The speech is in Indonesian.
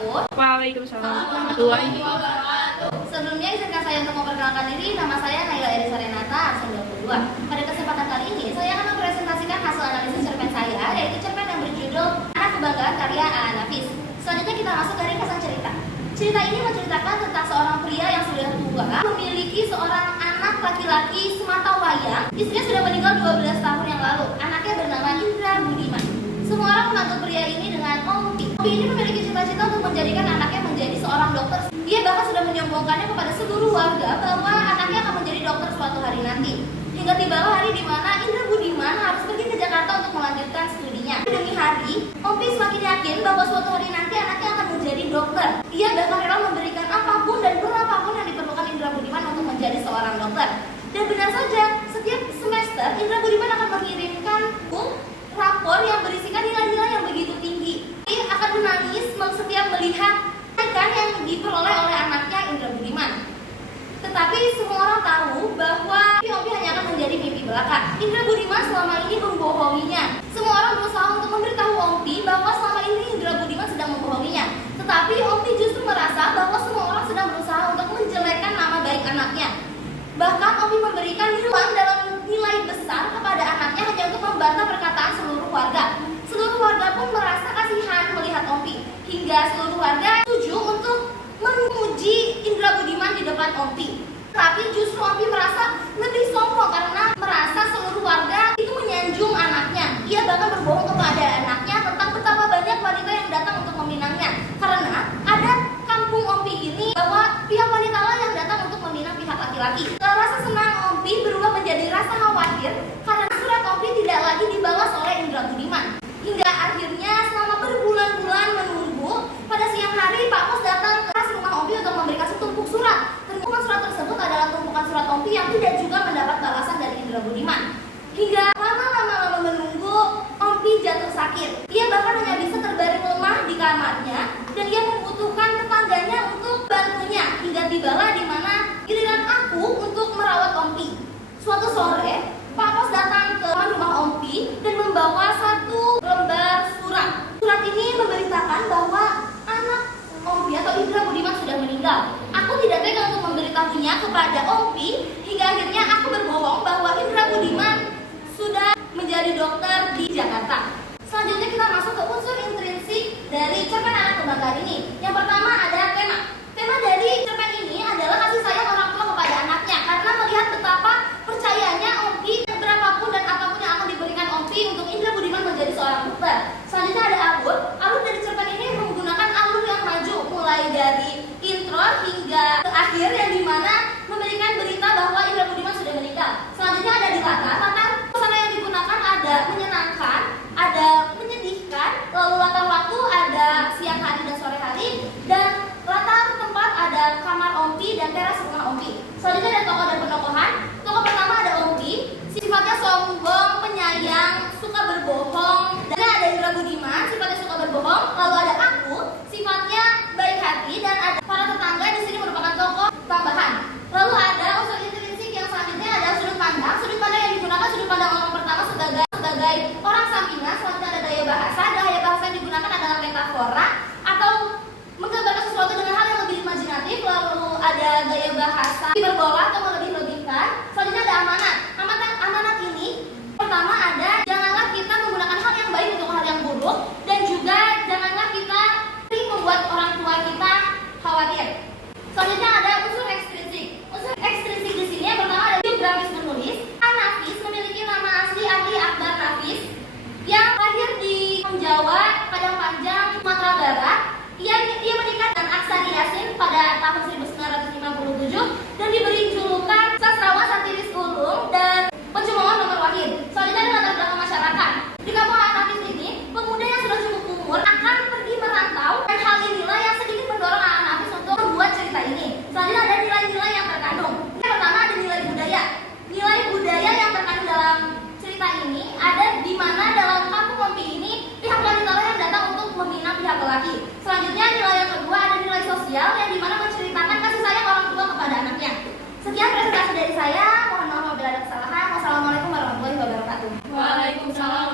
wabarakatuh. Waalaikumsalam warahmatullahi wabarakatuh. Sebelumnya izinkan saya untuk memperkenalkan diri. Nama saya Naila Elisa Renata, absen 22. Pada kesempatan kali ini, saya akan mempresentasikan hasil analisis cerpen saya, yaitu cerpen yang berjudul Anak Kebanggaan karya A.A. Nafis. Selanjutnya kita masuk ke ringkasan cerita. Cerita ini menceritakan tentang seorang pria yang sudah tua, memiliki seorang anak laki-laki sematawayang. Istrinya sudah meninggal 12 tahun yang lalu. Anaknya bernama Indra Budiman. Semua orang memanggil pria ini dengan Ompi. Ompi ini memiliki cita-cita untuk menjadikan anaknya menjadi seorang dokter. Dia bahkan sudah menyombongkannya kepada seluruh warga bahwa anaknya akan menjadi dokter suatu hari nanti. Hingga tibalah hari di mana Indra Budiman harus pergi ke Jakarta untuk melanjutkan studinya. Demi hari, Ompi semakin yakin bahwa suatu hari nanti anaknya akan menjadi dokter. Ia bahkan rela memberikan apapun dan berapapun yang diperlukan Indra Budiman untuk menjadi seorang dokter. Dan benar saja, setiap semester Indra Budiman akan mengirimkan rapor yang berisikan nilai-nilai yang begitu tinggi. Ia akan menangis setiap melihat kenaikan yang diperoleh oleh anaknya Indra Budiman. Tetapi semua orang tahu bahwa Ompi hanya akan menjadi mimpi belaka. Indra Budiman selama ini membohonginya. Semua orang berusaha untuk memberitahu Ompi bahwa selama ini Indra Budiman sedang membohonginya. Tetapi Ompi justru merasa bahwa semua orang sedang berusaha untuk menjelekkan nama baik anaknya. Bahkan Ompi memberikan uang dalam nilai besar kepada anaknya hanya untuk membantah perkataan seluruh warga. Seluruh warga pun merasa kasihan melihat Ompi. Hingga seluruh warga setuju untuk memuji Indra Budiman di depan Ompi. Tapi justru Ompi merasa lebih sombong karena merasa seluruh warga itu menyanjung anaknya. Ia bahkan berbohong kepada anaknya tentang betapa banyak wanita yang datang untuk meminangnya. Karena ada kampung Ompi ini bahwa pihak wanita lah yang datang untuk meminang pihak laki-laki. Rasa senang Ompi berubah menjadi rasa khawatir karena surat Ompi tidak lagi dibalas oleh Indra Budiman. Hingga akhirnya selama berbulan-bulan menunggu, pada siang hari Pak Pos datang ke rumah Ompi untuk memberikan setumpuk surat. Tumpukan surat tersebut adalah tumpukan surat Ompi yang tidak juga mendapat balasan dari Indra Budiman. Hingga lama-lama menunggu, Ompi jatuh sakit. Ia bahkan hanya bisa terbaring lemah di kamarnya dan ia membutuhkan tetangganya untuk bantunya. Hingga tibalah di mana giliran aku untuk merawat Ompi. Suatu sore, Pak Pos datang ke rumah Ompi dan membawa satu lembar surat. Surat ini memberitakan bahwa anak Ompi atau Indra Budiman sudah meninggal. Aku tidak tega untuk memberitahunya kepada Ompi, hingga akhirnya aku berbohong bahwa Indra Budiman sudah menjadi dokter di Jakarta. Selanjutnya kita masuk ke unsur intrinsik dari cerpen Anak Kebanggaan ini. Yang pertama ada tema. Tema dari cerpen ini adalah kasih sayang orang tua kepada anaknya karena melihat betapa percayanya Ompi berapapun dan apapun yang akan diberikan Ompi untuk Indra Budiman menjadi seorang dokter. Selanjutnya ada alur. Alur dari cerpen ini menggunakan alur yang maju mulai dari intro hingga ke akhir yang dimana memberikan berita bahwa Indra Budiman sudah meninggal. Selanjutnya ada di latar. Latar suasana yang digunakan ada menyenangkan, ada menyedihkan, lalu latar waktu ada siang hari dan sore hari, dan latar tempat ada kamar Ompi dan teras rumah Ompi. Selanjutnya ada tokoh dan penokohan. Tokoh pertama ada Ompi, sifatnya sombong, penyayang, suka berbohong. Dan ada Indra Budiman, sifatnya suka berbohong. Lalu ada aku, sifatnya baik hati, dan ada para tetangga di sini merupakan tokoh tambahan. Lalu ada unsur intrinsik yang selanjutnya ada sudut pandang. Sudut pandang yang digunakan sudut pandang orang pertama sebagai orang sampingan. Selanjutnya ada gaya bahasa. Gaya bahasa yang digunakan adalah metafora atau menggambarkan sesuatu dengan hal yang lebih imajinatif. Lalu ada gaya bahasa hiperbola atau melebih-lebihkan. Selanjutnya ada amanat. Amanat ini pertama ada janganlah kita menggunakan hal yang baik untuk hal yang buruk, dan juga janganlah kita sering membuat orang tua kita khawatir. Selanjutnya ada unsur ekstrinsik. Unsur ekstrinsik di sini yang pertama ada biografis penulis. Nafis memiliki nama asli Ali Akbar Nafis yang lahir di Jawa, Padang Panjang, Sumatera Barat. Ia menikah dengan Aksani Yasin pada tahun 1957 dan diberi julukan sastrawan satiris ulung dan pencemooh nomor wahid. Selanjutnya ada latar belakang masyarakat. Di kampung Nafis ini, pemuda yang sudah cukup umur akan pergi merantau, dan hal inilah yang sedikit mendorong anak Nafis untuk membuat cerita ini. Selanjutnya ada nilai-nilai yang terkandung. Yang pertama ada nilai budaya. Nilai budaya yang terkandung dalam cerita ini ada di mana dalam kampung Ompi ini pihak wanita yang datang untuk meminang pihak lelaki. Selanjutnya nilai yang kedua ada nilai sosial yang dimana menceritakan kasih sayang orang tua kepada anaknya. Sekian presentasi dari saya. Mohon maaf apabila ada kesalahan. Wassalamualaikum warahmatullahi wabarakatuh. Waalaikumsalam